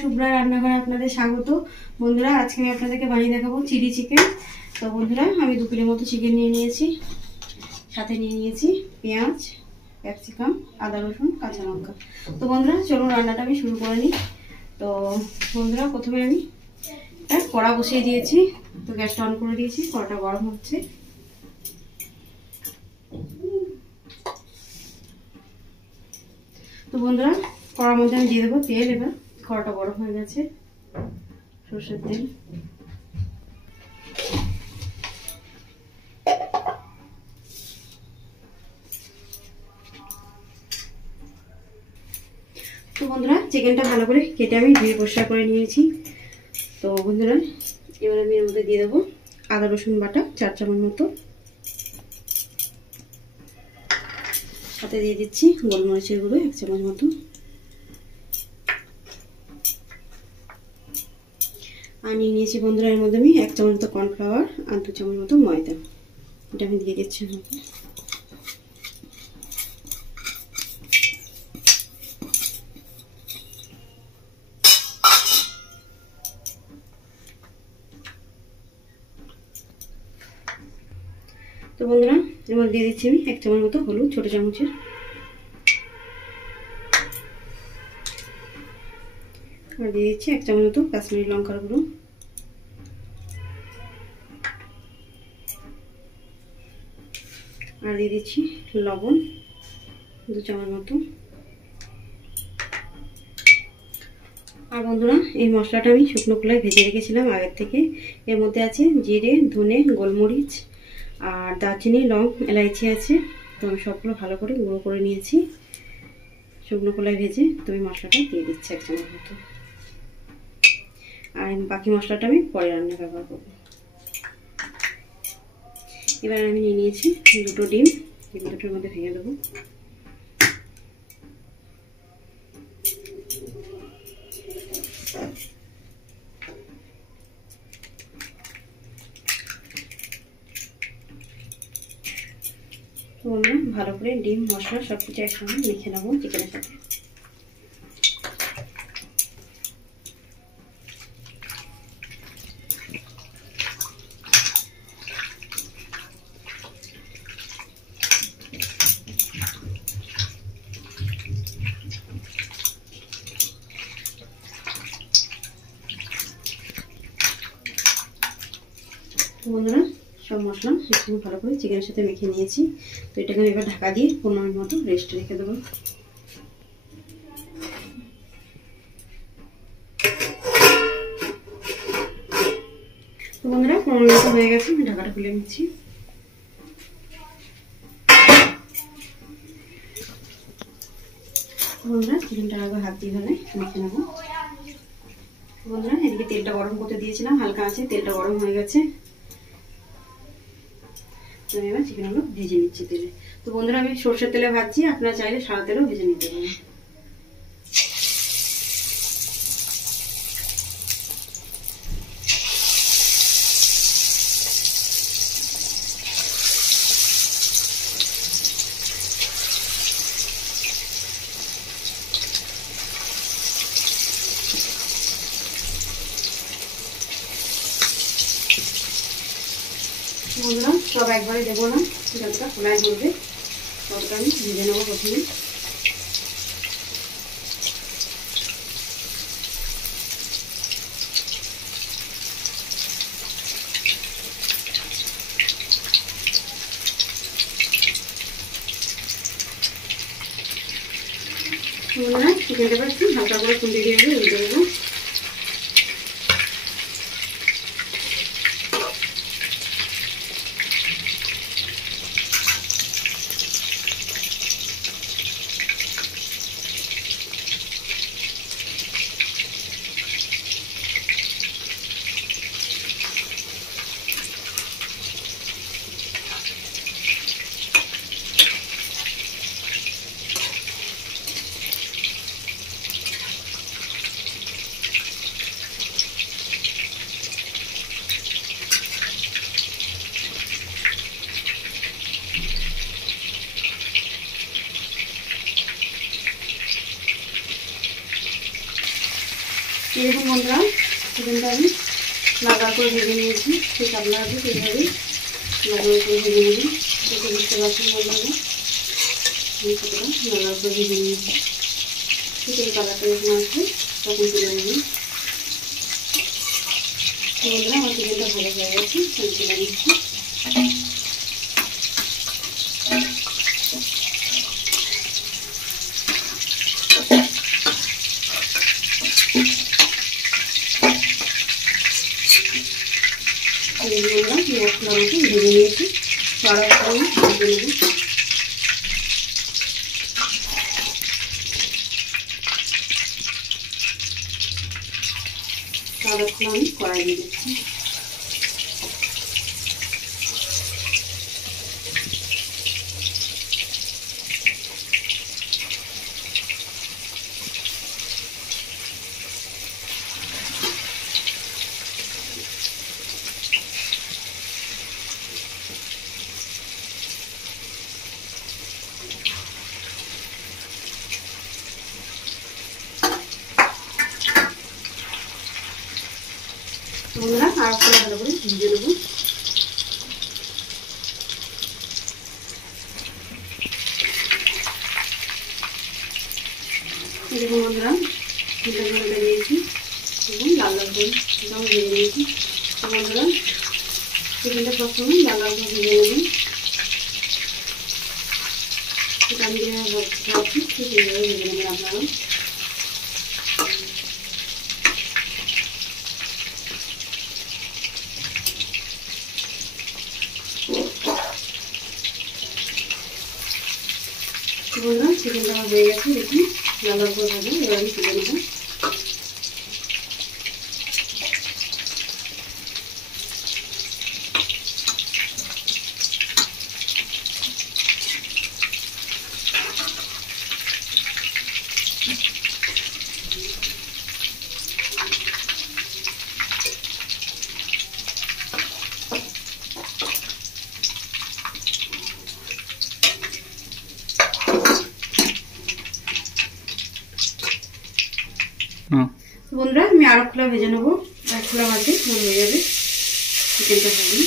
শুভ্রা রান্নাঘরে আপনাদের স্বাগত। বন্ধুরা আজকে আমি আপনাদেরকে বানিয়ে দেখাবো চিলি চিকেন। তো বন্ধুরা আমি 2 কিলোর মতো চিকেন নিয়ে নিয়েছি, সাথে নিয়ে নিয়েছি পেঁয়াজ, ক্যাপসিকাম, আদা রসুন, কাঁচা লঙ্কা। তো বন্ধুরা চলুন রান্নাটা আমি শুরু করে নিই। তো বন্ধুরা প্রথমে আমি কড়া বসিয়ে দিয়েছি, তো গ্যাসটা অন করে দিয়েছি, কড়াটা গরম হচ্ছে। তো বন্ধুরা কড়ার মধ্যে আমি দিয়ে দেবো তেল। এবার কড়াটা গরম হয়ে গেছে, সরষের তেল। তো বন্ধুরা চিকেনটা ভালো করে কেটে আমি ধুয়ে পরিষ্কার করে নিয়েছি। তো বন্ধুরা এবার আমি এর মধ্যে দিয়ে দেবো আদা রসুন বাটা 4 চামচ মতো, সাথে দিয়ে দিচ্ছি গোলমরিচের গুঁড়ো 1 চামচ মতো, আর নিয়ে নিয়েছি বন্ধুরা এর মধ্যে আমি 1 চামচ মতো কর্নফ্লাওয়ার আর 2 চামচ মতো ময়দা। এটা আমি দিয়ে দিচ্ছি। তো বন্ধুরা এর মধ্যে দিয়ে দিচ্ছি আমি 1 চামচ মতো হলুদ, ছোট চামচের, আর দিয়ে দিচ্ছি 1 চামচ মতো কাশ্মীরি লঙ্কার গুঁড়ো, আর দিয়ে দিচ্ছি লবণ 2 চামচ মতো। আর বন্ধুরা এই মশলাটা আমি শুকনো খোলায় ভেজে রেখেছিলাম আগের থেকে। এর মধ্যে আছে জিরে, ধনে, গোলমরিচ আর দারচিনি, লং, এলাইচি আছে। তো আমি সবগুলো ভালো করে গুঁড়ো করে নিয়েছি শুকনো খোলায় ভেজে। তো আমি মশলাটা দিয়ে দিচ্ছি 1 চামচ মতো, আর বাকি মশলাটা আমি পরে রান্না ব্যবহার করব। এবার আমি নিয়ে নিয়েছি 2টো ডিম, ডিম দুটোর মধ্যে ভেঙে দেবো। বন্ধুরা ভালো করে ডিম, মশলা সবকিছু একসঙ্গে মেখে নেবো চিকেনের সাথে। বন্ধুরা সব মশলা একটু ভালো করে চিকেনের সাথে মেখে নিয়েছি। তো এটাকে আমি এবার ঢাকা দিয়ে 15 মিনিট মতো রেস্ট রেখে দেবো। তো বন্ধুরা 15 মিনিট হয়ে গেছে, আমি ঢাকাটা খুলে নিচ্ছি। বন্ধুরা চিকেনটা আগে হাত দিয়ে ভালো মেখে নেবো। বন্ধুরা এদিকে তেলটা গরম করতে দিয়েছিলাম, হালকা আছে, তেলটা গরম হয়ে গেছে। আমি এবার চিকেনগুলো ভেজে নিচ্ছি তেলে। তো বন্ধুরা আমি সরষের তেলে ভাজছি, আপনারা চাইলে সাদা তেলেও ভেজে নিতে পারেন। বন্ধুরা সব একবারে দেবো না, যতটা খোলায় ধরবে ততটা আমি ভেজে নেবো প্রথমে। বন্ধুরা চিকেনটা একটু হালকা করে খুন্তি দিয়ে দিয়ে উল্টে দেবো। এরকম বন্ধুরা চিকেনটা আমি লাল লাল করে ভেজে নিয়েছি, ঠিক আপনারা সেইভাবেই লাল লাল করে ভেজে নেবেন। সেটা বুঝতে পারছেন বন্ধুরা, আমি কতটা লাল লাল করে ভেজে নিয়েছি। ঠিক এই কালারটা যখন আসবে তখন তুলে নেবেন। বন্ধুরা আমার চিকেনটা ভালো হয়ে গেছে, আমি তুলে নিচ্ছি। মশলা মতো ভেজে নিয়েছি, সারা ভেজে নেব। সারাক্ষণ আমি কড়াই দিয়ে দিচ্ছি। বন্ধুরা আর একটু ভালো করে ভেজে নেব। এরকম বন্ধুরা ভেজে ভেজে নিয়েছি এবং লাল লাল করে এটাও ভেজে নিয়েছি। তো বন্ধুরা চিকেনটা প্রথমে লাল লাল করে ভেজে নেবেন। সেটা আমি যেভাবে ভাবছি ঠিক এইভাবে ভেজে নেবেন আপনারা। বন্ধুরা চিকেনটা আমার হয়ে গেছে, দেখুন লাল লাল করে ভাজা। এবার আমি তুলে নেব। বন্ধুরা আমি আরো খোলা ভেজে নেবো, এক খোলা ভাজে হয়ে যাবে চিকেনটা ভাজি।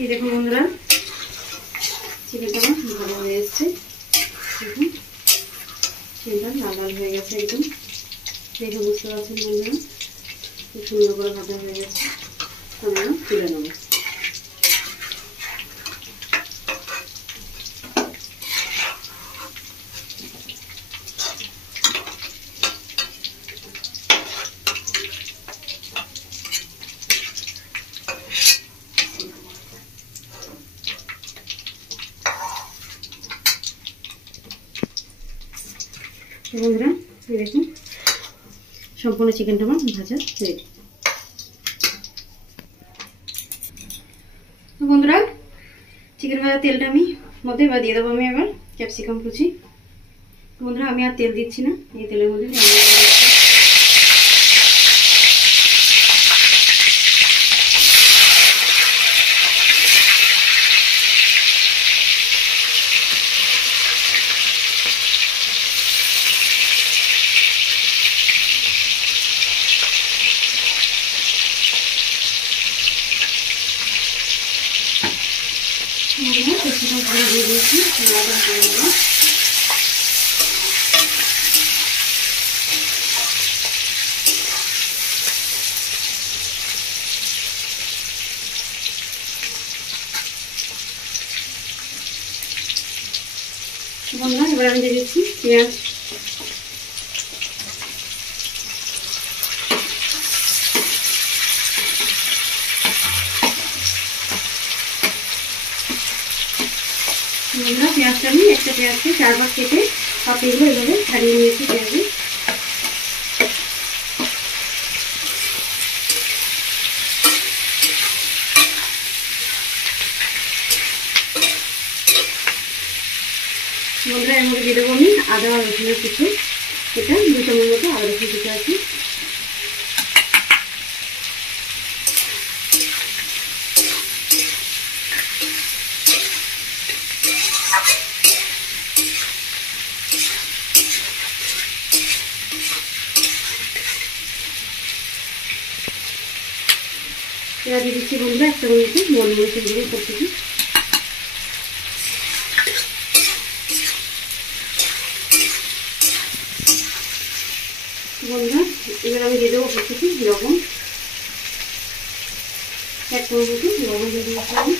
এই দেখুন বন্ধুরা চিকেনটা আমার ভালো হয়ে এসছে, দেখুন চিকেনটা লাল লাল হয়ে গেছে একদম, দেখে বুঝতে পারছেন বন্ধুরা খুব সুন্দর করে ভাজা হয়ে গেছে। আমরা তুলে নেব। বন্ধুরা দেখুন সম্পূর্ণ চিকেনটা আমার ভাজা রেডি। বন্ধুরা চিকেন ভাজা তেলটা আমি মধ্যে এবার দিয়ে দেবো আমি এবার ক্যাপসিকাম কুচি। বন্ধুরা আমি আর তেল দিচ্ছি না, এই তেলের মধ্যে ক্যাপসিকাম দিয়ে দিয়েছি। বন্ধুরা এবার আমি দিয়ে দিচ্ছি পেঁয়াজ। বন্ধুরা পেঁয়াজটা আমি একটা পেঁয়াজকে 4 ভাগ কেটে পাপড়িগুলো এভাবে ছাড়িয়ে নিয়েছি পেঁয়াজে। বন্ধুরা এর মধ্যে দিয়ে দেবো আমি আদা আর রসুনের কুচি, এটা 2 চামচ মতো আদা রসুন কুচি আছে। এবার দিয়ে দিচ্ছি বন্ধুরা একটা মতো গোলমরিচের গুঁড়ো করতেছি। বন্ধুরা এবার আমি দিয়ে দেবো করতেছি লবণ, 1 চামচ মতো লবণ দিয়ে দিয়েছি আমি।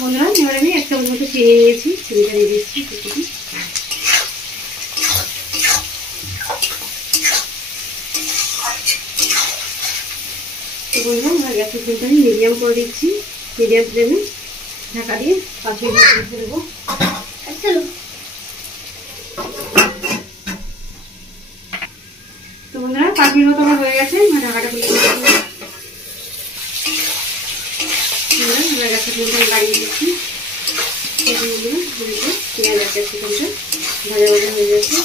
বন্ধুরা এবার আমি 1 চামচ মতো চিনি নিয়েছি, চিনিটা দিয়ে দিচ্ছি কিছুটা। বন্ধুরা আমরা গ্যাসের ফ্লেমটা মিডিয়াম করে দিচ্ছি, মিডিয়াম ফ্লেমে ঢাকা দিয়ে 5 মিনিট রেখে দেবো। তো বন্ধুরা 5 মিনিট মতো আমার হয়ে গেছে, ঢাকাটা খুলে দিচ্ছি। আমরা গ্যাসের ফ্লেমটা বাড়িয়ে দিচ্ছি। পেঁয়াজ আর ক্যাপসিকামটা ভাজা ভাজা হয়ে যাচ্ছে।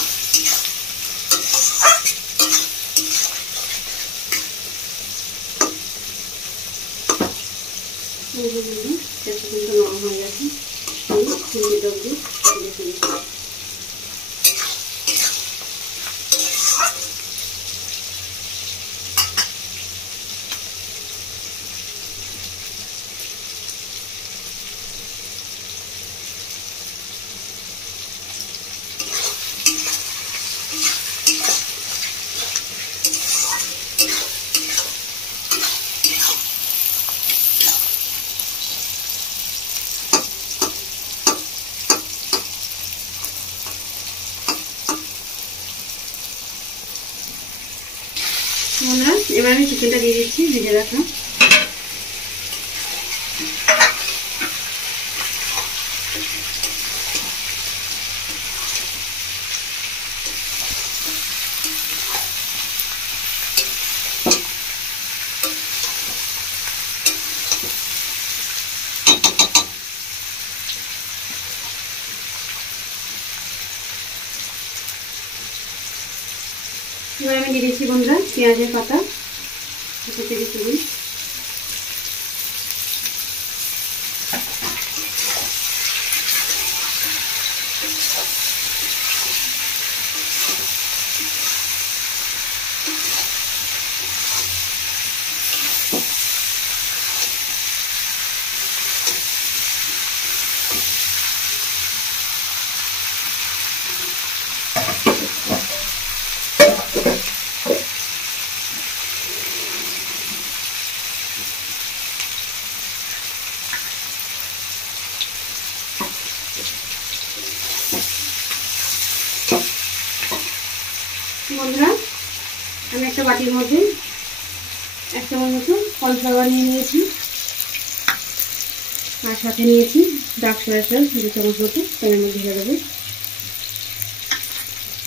ক্যাপসিকামটা নরম হয়ে গেছে, আমি চিনিটা দিয়ে বন্ধুরা এবার আমি চিকেনটা দিয়ে দিচ্ছি ভেজে রাখা। এবার আমি দিয়ে দিচ্ছি বন্ধুরা পেঁয়াজের পাতা, থেকে তুলি। বন্ধুরা আমি একটা বাটির মধ্যে 1 চামচ মতো কর্নফ্লাওয়ার নিয়ে নিয়েছি, আর সাথে নিয়েছি ডার্ক সয়া সস 2 চামচ মতো, তেলের মধ্যে ঢেলে দেবো।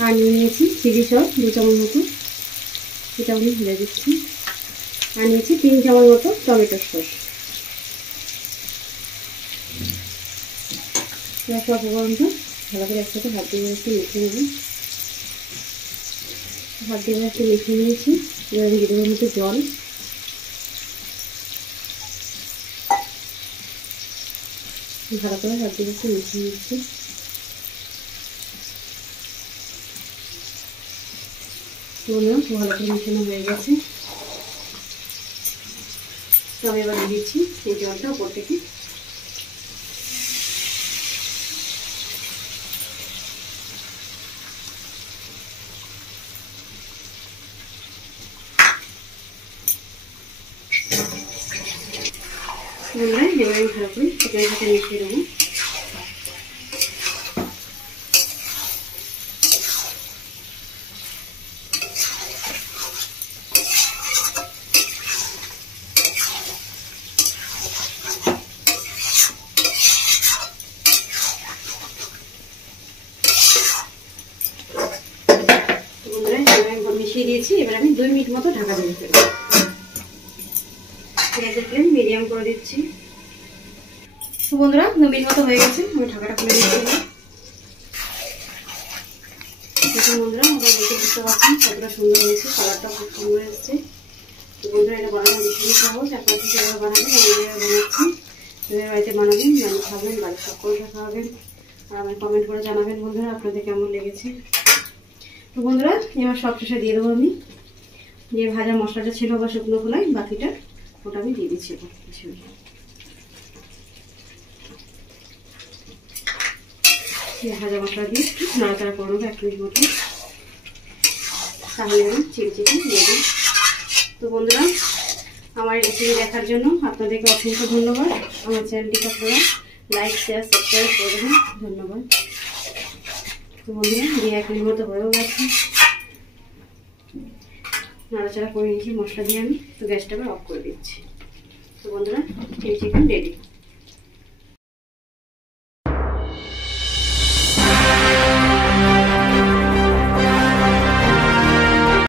আর নিয়ে নিয়েছি চিলি সস 2 চামচ মতো, এটা আমি ঢেলে দিচ্ছি। আর নিয়েছি 3 চামচ মতো টমেটো সস। সব উপকরণটা ভালো করে একসাথে হাত দিয়ে একটু মেখে নেব। হাত দিয়ে একটু মেখে নিয়েছি। এবার আমি দিয়ে দেবো মতো জল। ভালো করে হাত দিয়ে একটু মেখে নিচ্ছি। ভালো করে মেশানো হয়ে গেছে। তো আমি এবার দিয়ে দিচ্ছি এই জলটা উপর থেকে। বন্ধুরা এবার আমি ভালো করে চিকেনের সাথে মিশিয়ে দেবো। মিশিয়ে দিয়েছি, এবার আমি 2 মিনিট মতো ঢাকা দিয়ে দেবো। গ্যাসের ফ্লেম মিডিয়াম করে দিচ্ছি। তো বন্ধুরা 2 মিনিট মতো হয়ে গেছে, আমি ঢাকাটা খুলে দিচ্ছি। দেখুন বন্ধুরা, আমরা দেখে বুঝতে পারছেন কতটা সুন্দর হয়েছে, কালারটা খুব সুন্দর এসেছে। তো বন্ধুরা এটা বানানো ভীষণ সহজ, আপনারা যেভাবে বানাবেন আমি যেভাবে বানাচ্ছি সেভাবে বাড়িতে বানাবেন, বানিয়ে খাবেন, বাড়ির সকলকে খাওয়াবেন, আর আমি কমেন্ট করে জানাবেন বন্ধুরা আপনাদের কেমন লেগেছে। তো বন্ধুরা এবার সব শেষে দিয়ে দেবো আমি যে ভাজা মশলাটা ছিল বা শুকনো খোলাই, বাকিটা ওটা আমি দিয়ে দিচ্ছি। ভাজা মশলা দিয়ে নাড়াচাড়া করে নেবো 1 মিনিট মতো, তাহলে আমি চিলি চিকেন রেডি। তো বন্ধুরা আমার রেসিপি দেখার জন্য আপনাদেরকে অসংখ্য ধন্যবাদ। আমার চ্যানেলটিকে আপনারা লাইক শেয়ার সাবস্ক্রাইব করে দেবেন, ধন্যবাদ। তো বন্ধুরা 1 মিনিট মতো হয়েও গেছে, নাড়াচাড়া করে নিয়েছি মশলা দিয়ে আমি। তো গ্যাসটা আবার অফ করে দিচ্ছি। তো বন্ধুরা চিলি চিকেন রেডি।